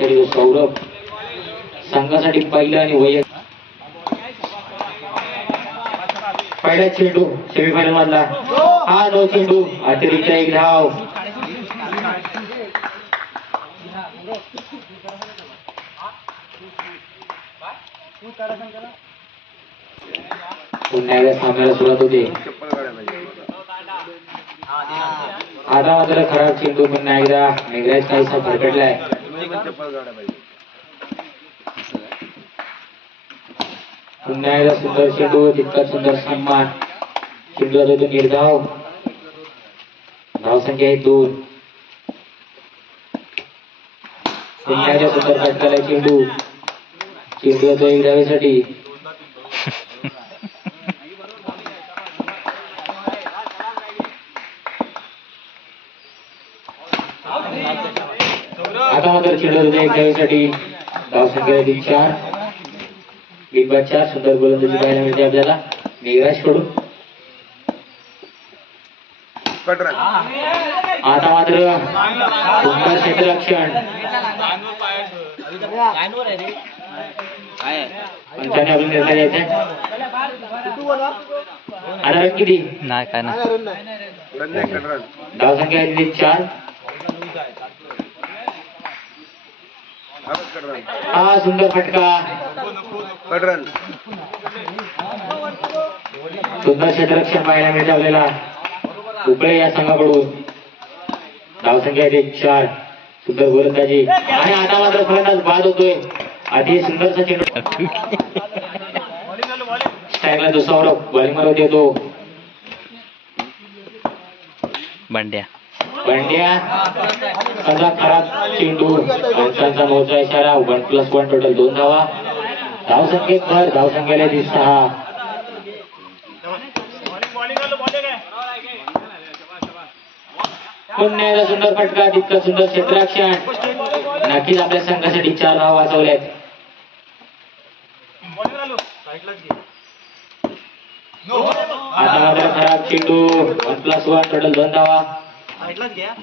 त्यासाठी सौरभ संघासाठी पहिला आणि वैयक्तिक पहिला चेंडू सेमीफायनल मधला हा नो चेंडू अतिरिक्त एक धाव. पुन्हा एकदा सामन्याला सुरुवात होते. आता मात्र खराब चेंडू पुन्हा एकदा मेघराज काहीसा भरकटलाय. पुन्हा एकदा सुंदर चेंडू तितका सुंदर सन्मान चेंडू जातो निर्धाव. धावसंख्या आहे 2. पुन्हा एकदा सुंदर फटकाला चेंडू जातो एक धावेसाठी. आता मात्र चेंडू जातो एक धावेसाठी. धावसंख्या आहे 4. बिनबाद 4. सुंदर गोलंदाजी पाहायला मिळते आपल्याला मेघराज कडून. आता मात्र सुंदर क्षेत्ररक्षण पंचाने आपला निर्णय घ्यायचा. आता रन किती नाही काय ना धावसंख्या आहे 4. हा सुंदर फटका सुंदर क्षेत्ररक्षण पाहायला मिळते आपल्याला उपळे या संघाकडून. धावसंख्या आहे 4. सुंदर गोलंदाजी आणि आता मात्र फलंदाज बाद होतोय. आधी सुंदरचा चेंडू स्ट्राईकला जो सौरभ बॉलिंग मध्ये येतो. बंड्या सगळा खराब चेंडू पंचांचा मोठा इशारा. 1+1 टोटल 2 धावा. धावसंख्येत भर धावसंख्येला 6. पुन्हा एकदा सुंदर फटका तितकं सुंदर क्षेत्ररक्षण नक्कीच आपल्या संघासाठी 4 धावा वाचवल्यात. आता मात्र खराब चेंडू 1+1 टोटल 2 धावा.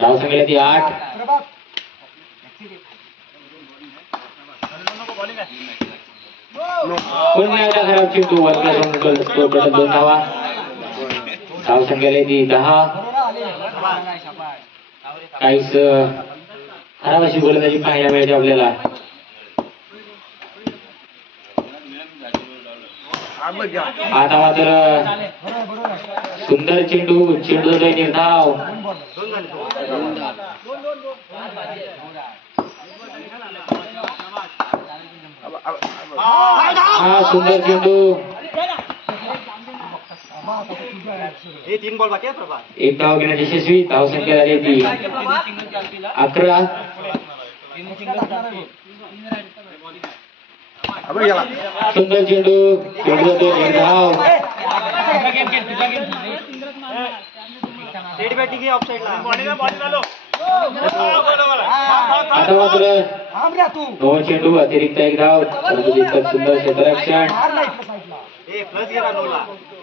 धावसंख्येला 8. पुन्हा एकदा खराब चेंडू 1+1 टोटल 2 धावा. धावसंख्येला 10. काहीच खराब अशी गोलंदाजी पाहायला मिळते आपल्याला. आता मात्र सुंदर चेंडू जातोय निर्धाव. हा सुंदर चेंडू एक धाव घेण्यात यशस्वी. धावसंख्या झाली ती 11. सुंदर चेंडू जातो निर्धाव. आता मात्र 9 चेंडू अतिरिक्त 1 धाव. सुंदर क्षेत्ररक्षण.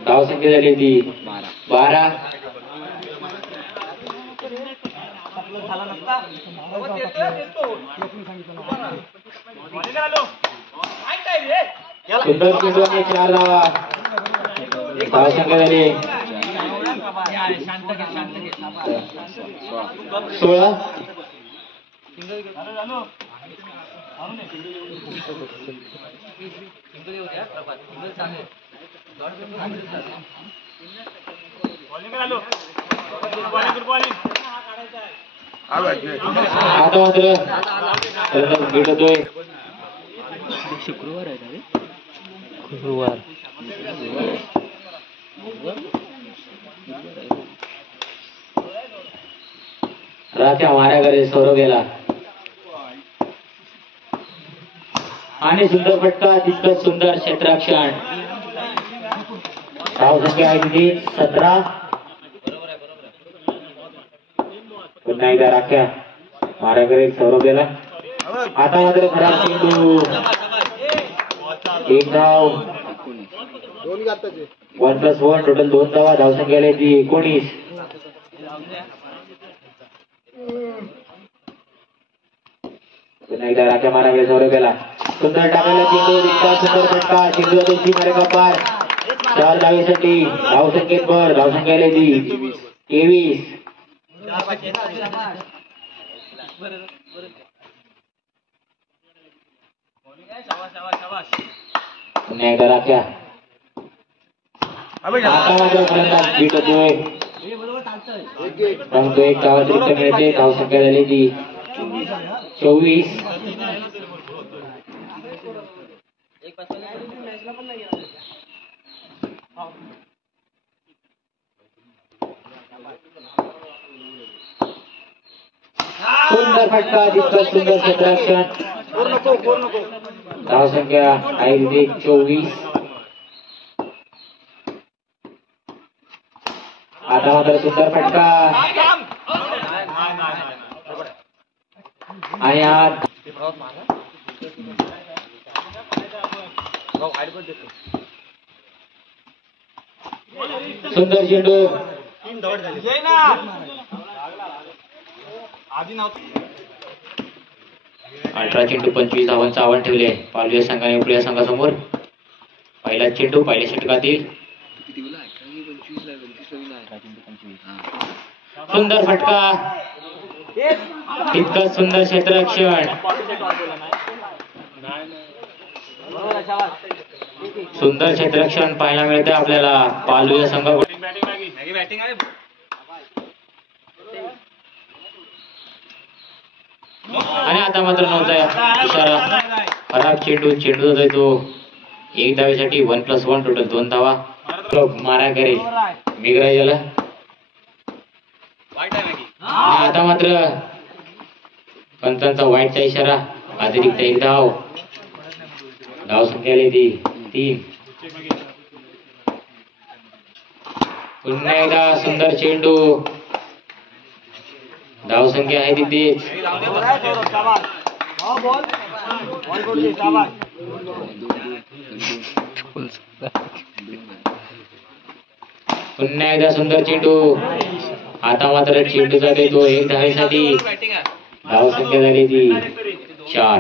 धावसंख्या झाली ती 12. सुंदर चेंडू आणि 4 धावा. धावसंख्या झाली 16. आता मात्र भेटतोय शुक्रवार आहे शुक्रवार. राजा माऱ्या घरी सौरभ गेला आणि सुंदर फटका तितकंच सुंदर क्षेत्ररक्षण. धावसंख्या आहे 17. पुन्हा एकदा राख्या माऱ्या घरी सौरभ गेला. आता मात्र खराब चेंडू 1 धाव. 1+1 टोटल 2 धावा. धावसंख्या ती 19. पुन्हा एकदा राजा मारावे सौरभ्याला सुंदर टाकायला चेंडू दिसता सुंदर फटका चेंडू दोषी मारे कपार 4 धावेसाठी धावसंख्येवर धावसंख्या आली ती 23. पुन्हा एकदा राजा आता मात्र फलंदाज बीट होतोय परंतु एक धाव अतिरिक्त मिळते धावसंख्या झाली ती 24. सुंदर फटका जितका सुंदर क्षेत्ररक्षण धावसंख्या आहे तिथे 24. आता मात्र सुंदर फटका आणि आज सुंदर चेंडू 18 चेंडू 25 धावांचं आव्हान ठेवले पालवे संघाने उपल्या संघासमोर. पहिला चेंडू पहिल्या षटकातील सुंदर फटका इतकं सुंदर क्षेत्ररक्षण सुंदर क्षेत्ररक्षण पाहायला मिळते आपल्याला पालवे संघ. आणि आता मात्र नव्हता इशारा खराब चेंडू जातोय तो 1 धावेसाठी 1+1 टोटल 2 धावा मारा करेल मेघराजाला. आता मात्र पंचांचा वाईटचा इशारा अतिरिक्त 1 धाव धावसंख्या आली ती 3. पुन्हा एकदा सुंदर चेंडू धावसंख्या आहे तिथेच. पुन्हा एकदा सुंदर चेंडू आता मात्र चेंडू झाले तो 1 धावेसाठी धावसंख्या झाली ती 4.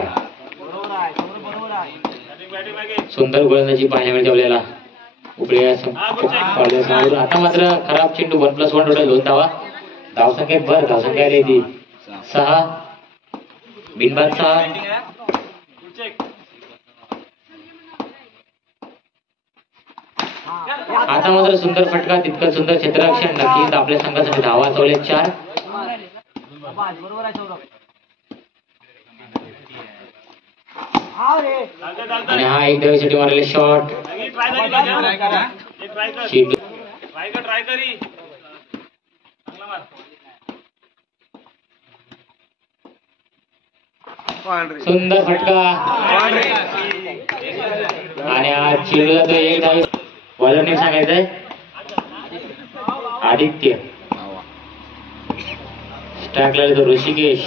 सुंदर गोलंदाजी पाहायला मिळते आपल्याला उपळे. आता मात्र खराब चेंडू 1+1 टोटल 2 धावा धावसंख्येत भर धावसंख्या आली ती 6. बिनबाद 6. आता मात्र सुंदर फटका तितकं सुंदर क्षेत्ररक्षण नक्कीच आपल्या संघासाठी धावा चवले 4. आणि हा 1 धावेसाठी मारलेले शॉट सुंदर फटका आणि हा चेंडू जातो 1 धावे. बॉलरने सांगायचंय आदित्य स्ट्राईकला येतो ऋषिकेश.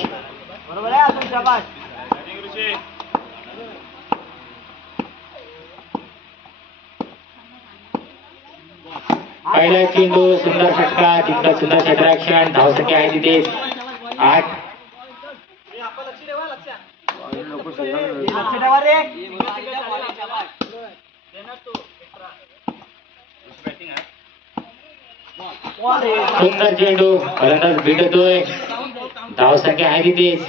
पहिला चेंडू सुंदर फटका तितका सुंदर क्षेत्ररक्षण धावसंख्या आहे तिथे 8. सुंदर चेंडू फलंदाज भेटतोय धावसंख्या आहे तिथेच.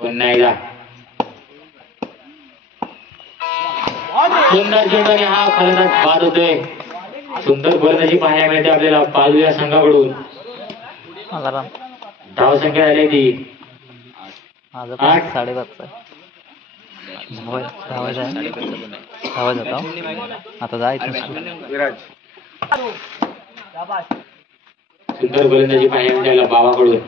पुन्हा एकदा सुंदर चेंडू आणि हा फलंदाज बाद होतोय. सुंदर गोलंदाजी पाहायला मिळते आपल्याला पालवी या संघाकडून. धावसंख्या झाली ती 8. 5:30 आता जायचं. सुंदर गोलंदाजी पाहायला मिळते आपल्याला बाबाकडून.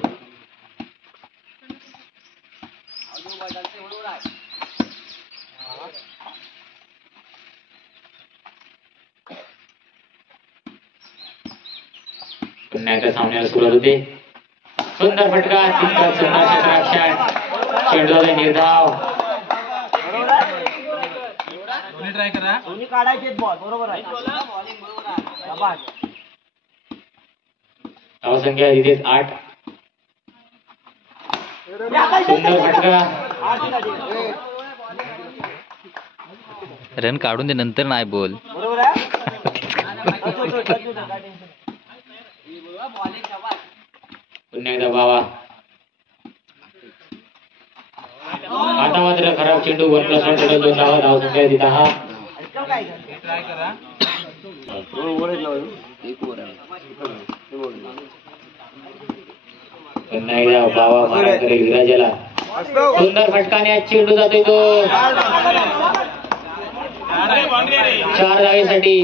पुन्हा एकदा सामन्याला सुरुवात होते. सुंदर फटका तितका सुंदर क्षेत्ररक्षण चेंडू झालाय निर्धाव. ट्राय करा. दोन्ही काढायचे बॉल बरोबर आहे. धावसंख्या तिथेच 8. सुंदर फटका. रन काढून दे नंतर नाही बोल. बरोबर आहे. पुन्हा एकदा बावा. आता मात्र खराब चेंडू 1+1 टोटल 2 धावा. धावसंख्या 10. ट्राय करा. पुन्हा एकदा बावा मारा करेल विराजाला. सुंदर फटकाने चेंडू जातोय तो 4 धावेसाठी.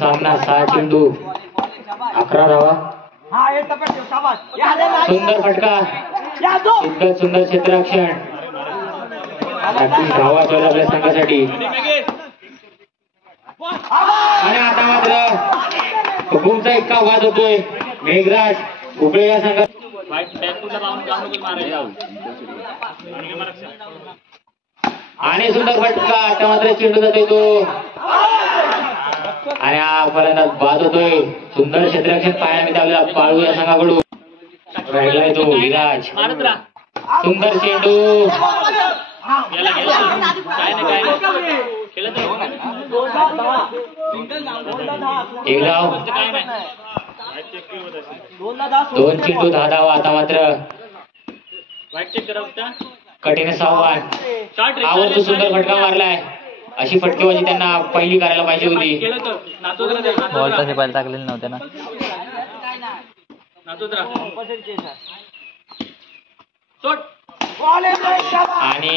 सामना 6 चेंडू 11 धावा. सुंदर फटका. इतकं सुंदर क्षेत्ररक्षण. 30 धावा केल्या आपल्या संघासाठी. आणि आता मात्र हुकूमचा इतका वाद होतोय. मेघराज उपळे या संघात आणि सुंदर फटका. आता मात्र चेंडू जातोय तो आणि हा फलंदाज बाद होतोय. सुंदर क्षेत्ररक्षण पायाने आपल्या पाळू या संघाकडून. राहिलाय तो विराज. सुंदर चेंडू. एक धाव. 2 चेंडू 10 धावा. आता मात्र कठीण आव्हान. आवडतो सुंदर फटका मारलाय. अशी फटकेबाजी त्यांना पहिली करायला पाहिजे होती. बॉल तसे पाहिजे टाकलेले नव्हते ना. आणि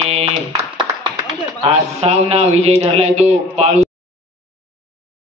हा सामना विजयी ठरलाय तो पाळू.